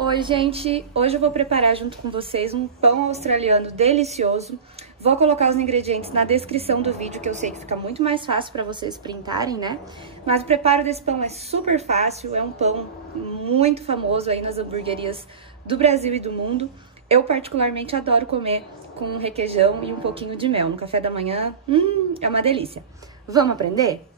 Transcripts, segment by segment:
Oi, gente! Hoje eu vou preparar junto com vocês um pão australiano delicioso. Vou colocar os ingredientes na descrição do vídeo, que eu sei que fica muito mais fácil para vocês printarem, né? Mas o preparo desse pão é super fácil, é um pão muito famoso aí nas hamburguerias do Brasil e do mundo. Eu particularmente adoro comer com requeijão e um pouquinho de mel no café da manhã. É uma delícia. Vamos aprender?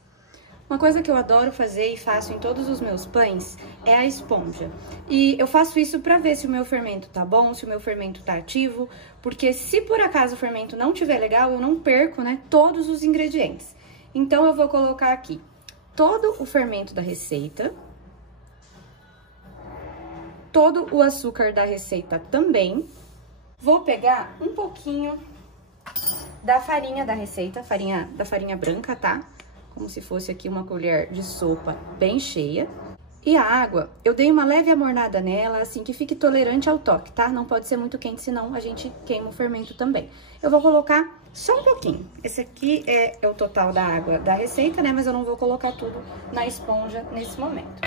Uma coisa que eu adoro fazer e faço em todos os meus pães é a esponja. E eu faço isso pra ver se o meu fermento tá bom, se o meu fermento tá ativo, porque se por acaso o fermento não tiver legal, eu não perco, né, todos os ingredientes. Então eu vou colocar aqui todo o fermento da receita, todo o açúcar da receita também. Vou pegar um pouquinho da farinha da receita, da farinha branca, tá? Como se fosse aqui uma colher de sopa bem cheia. E a água, eu dei uma leve amornada nela, assim, que fique tolerante ao toque, tá? Não pode ser muito quente, senão a gente queima o fermento também. Eu vou colocar só um pouquinho. Esse aqui é o total da água da receita, né? Mas eu não vou colocar tudo na esponja nesse momento.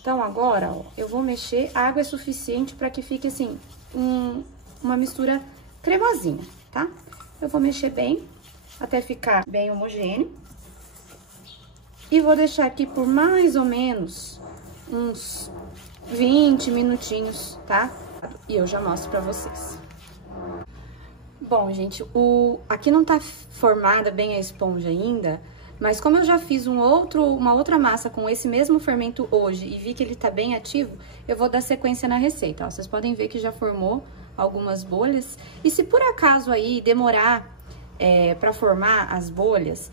Então, agora, ó, eu vou mexer. A água é suficiente para que fique, assim, uma mistura cremosinha, tá? Eu vou mexer bem, até ficar bem homogêneo. E vou deixar aqui por mais ou menos uns 20 minutinhos, tá? E eu já mostro pra vocês. Bom, gente, aqui não tá formada bem a esponja ainda, mas como eu já fiz uma outra massa com esse mesmo fermento hoje e vi que ele tá bem ativo, eu vou dar sequência na receita, ó. Vocês podem ver que já formou algumas bolhas. E se por acaso aí demorar pra formar as bolhas,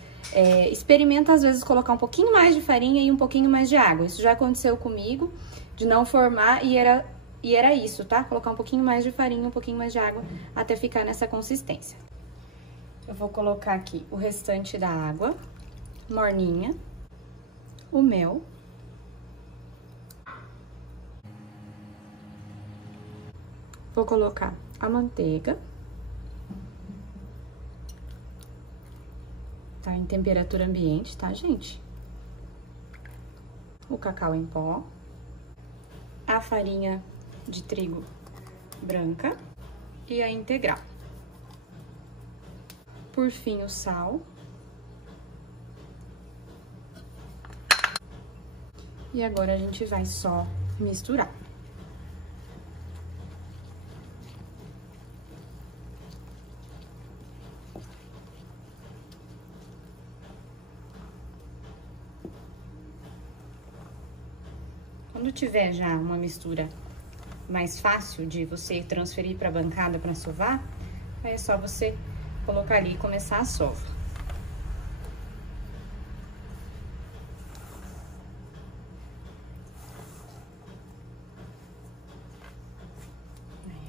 experimenta às vezes colocar um pouquinho mais de farinha e um pouquinho mais de água. Isso já aconteceu comigo, de não formar e era isso, tá? Colocar um pouquinho mais de farinha, um pouquinho mais de água, até ficar nessa consistência. Eu vou colocar aqui o restante da água morninha, o mel, vou colocar a manteiga, tá em temperatura ambiente, tá, gente? O cacau em pó, a farinha de trigo branca e a integral. Por fim, o sal. E agora a gente vai só misturar. Quando tiver já uma mistura mais fácil de você transferir para a bancada para sovar, aí é só você colocar ali e começar a sova.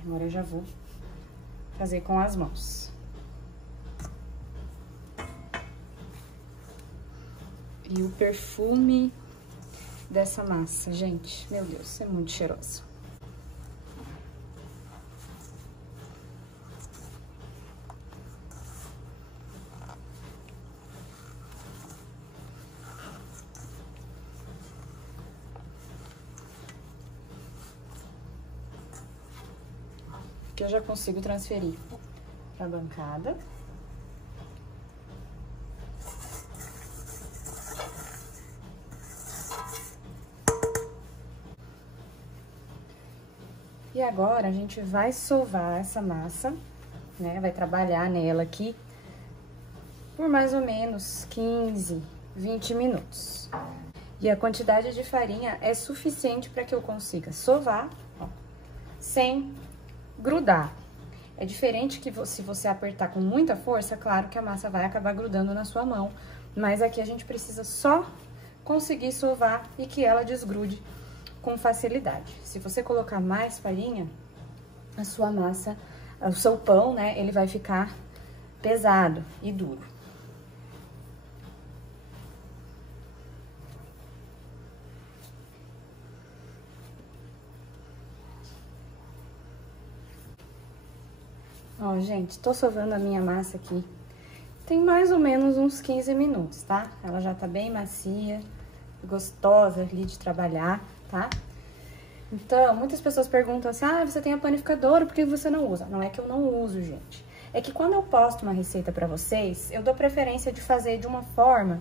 Agora eu já vou fazer com as mãos. E o perfume dessa massa, gente, meu Deus, é muito cheiroso. Que eu já consigo transferir para a bancada. E agora, a gente vai sovar essa massa, né? Vai trabalhar nela aqui por mais ou menos 15, 20 minutos. E a quantidade de farinha é suficiente para que eu consiga sovar, ó, sem grudar. É diferente que se você apertar com muita força, claro que a massa vai acabar grudando na sua mão. Mas aqui a gente precisa só conseguir sovar e que ela desgrude com facilidade. Se você colocar mais farinha, a sua massa, o seu pão, né, ele vai ficar pesado e duro. Ó, gente, tô sovando a minha massa aqui. Tem mais ou menos uns 15 minutos, tá? Ela já tá bem macia, gostosa ali de trabalhar, tá? Então, muitas pessoas perguntam assim, ah, você tem a panificadora, por que você não usa? Não é que eu não uso, gente. É que quando eu posto uma receita pra vocês, eu dou preferência de fazer de uma forma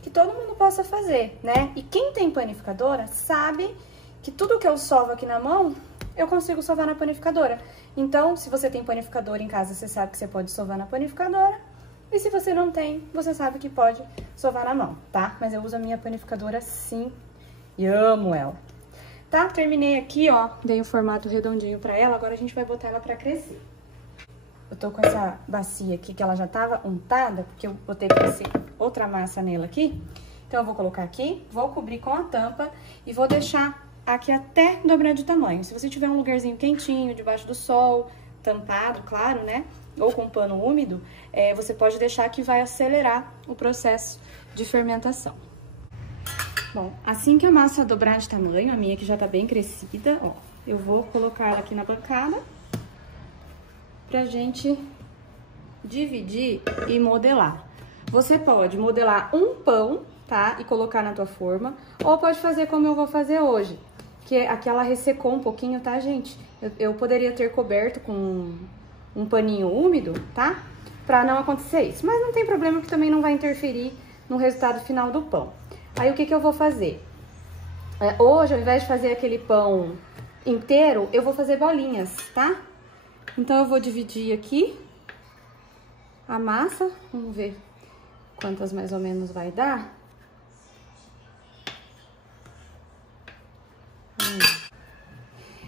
que todo mundo possa fazer, né? E quem tem panificadora sabe que tudo que eu sovo aqui na mão, eu consigo sovar na panificadora. Então, se você tem panificadora em casa, você sabe que você pode sovar na panificadora. E se você não tem, você sabe que pode sovar na mão, tá? Mas eu uso a minha panificadora sim e amo ela. Tá? Terminei aqui, ó, dei o formato redondinho pra ela, agora a gente vai botar ela pra crescer. Eu tô com essa bacia aqui que ela já tava untada, porque eu botei crescer outra massa nela aqui. Então, eu vou colocar aqui, vou cobrir com a tampa e vou deixar aqui até dobrar de tamanho. Se você tiver um lugarzinho quentinho, debaixo do sol, tampado, claro, né? Ou com pano úmido, você pode deixar que vai acelerar o processo de fermentação. Bom, assim que a massa dobrar de tamanho, a minha que já tá bem crescida, ó, eu vou colocar ela aqui na bancada pra gente dividir e modelar. Você pode modelar um pão, tá? E colocar na tua forma, ou pode fazer como eu vou fazer hoje, que aqui ela ressecou um pouquinho, tá, gente? Eu poderia ter coberto com um paninho úmido, tá? Pra não acontecer isso. Mas não tem problema, que também não vai interferir no resultado final do pão. Aí, o que que eu vou fazer? Hoje, ao invés de fazer aquele pão inteiro, eu vou fazer bolinhas, tá? Então, eu vou dividir aqui a massa. Vamos ver quantas mais ou menos vai dar.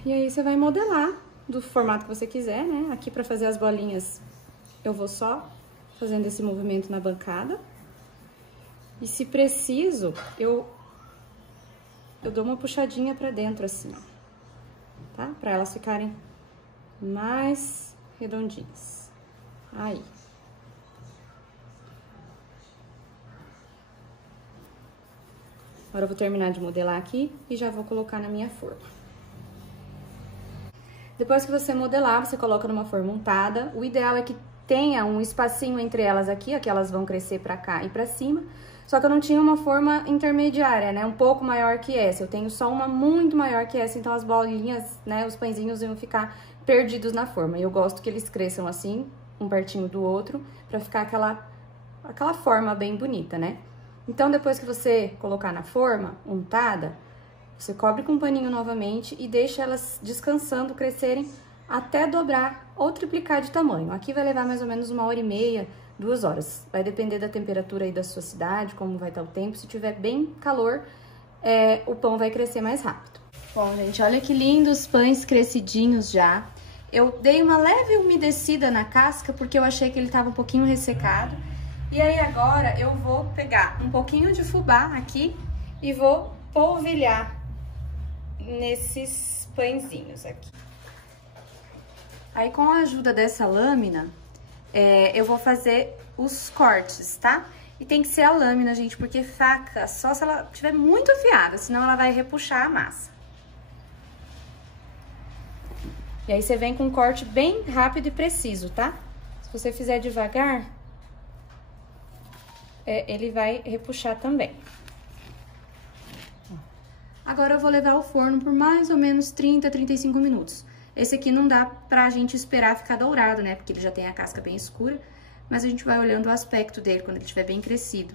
E aí, você vai modelar do formato que você quiser, né? Aqui, pra fazer as bolinhas, eu vou só fazendo esse movimento na bancada. E se preciso, eu dou uma puxadinha pra dentro, assim, ó. Tá? Pra elas ficarem mais redondinhas. Aí. Agora eu vou terminar de modelar aqui e já vou colocar na minha forma. Depois que você modelar, você coloca numa forma untada. O ideal é que tenha um espacinho entre elas aqui, ó, que elas vão crescer pra cá e pra cima. Só que eu não tinha uma forma intermediária, né? Um pouco maior que essa. Eu tenho só uma muito maior que essa, então as bolinhas, né? Os pãezinhos iam ficar perdidos na forma. E eu gosto que eles cresçam assim, um pertinho do outro, pra ficar aquela forma bem bonita, né? Então, depois que você colocar na forma, untada, você cobre com um paninho novamente e deixa elas descansando, crescerem até dobrar ou triplicar de tamanho. Aqui vai levar mais ou menos 1h30, 2 horas. Vai depender da temperatura aí da sua cidade, como vai estar o tempo. Se tiver bem calor, o pão vai crescer mais rápido. Bom, gente, olha que lindos pães crescidinhos já. Eu dei uma leve umedecida na casca, porque eu achei que ele estava um pouquinho ressecado. E aí agora eu vou pegar um pouquinho de fubá aqui e vou polvilhar nesses pãezinhos aqui. Aí, com a ajuda dessa lâmina, eu vou fazer os cortes, tá? E tem que ser a lâmina, gente, porque faca, só se ela estiver muito afiada, senão ela vai repuxar a massa. E aí, você vem com um corte bem rápido e preciso, tá? Se você fizer devagar, ele vai repuxar também. Agora, eu vou levar ao forno por mais ou menos 30, 35 minutos. Esse aqui não dá pra gente esperar ficar dourado, né? Porque ele já tem a casca bem escura. Mas a gente vai olhando o aspecto dele quando ele estiver bem crescido.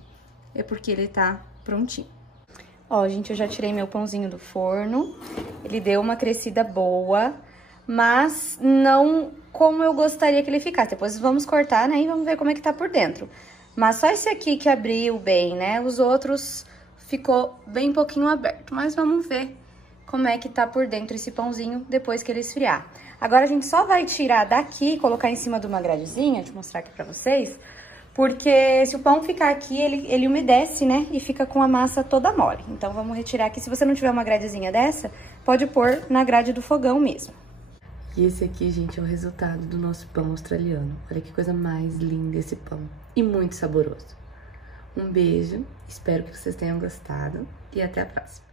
É porque ele tá prontinho. Ó, gente, eu já tirei meu pãozinho do forno. Ele deu uma crescida boa, mas não como eu gostaria que ele ficasse. Depois vamos cortar, né? E vamos ver como é que tá por dentro. Mas só esse aqui que abriu bem, né? Os outros ficou bem pouquinho aberto. Mas vamos ver como é que tá por dentro esse pãozinho depois que ele esfriar. Agora, a gente só vai tirar daqui e colocar em cima de uma gradezinha, deixa eu mostrar aqui pra vocês, porque se o pão ficar aqui, ele umedece, né, e fica com a massa toda mole. Então, vamos retirar aqui. Se você não tiver uma gradezinha dessa, pode pôr na grade do fogão mesmo. E esse aqui, gente, é o resultado do nosso pão australiano. Olha que coisa mais linda esse pão. E muito saboroso. Um beijo, espero que vocês tenham gostado e até a próxima.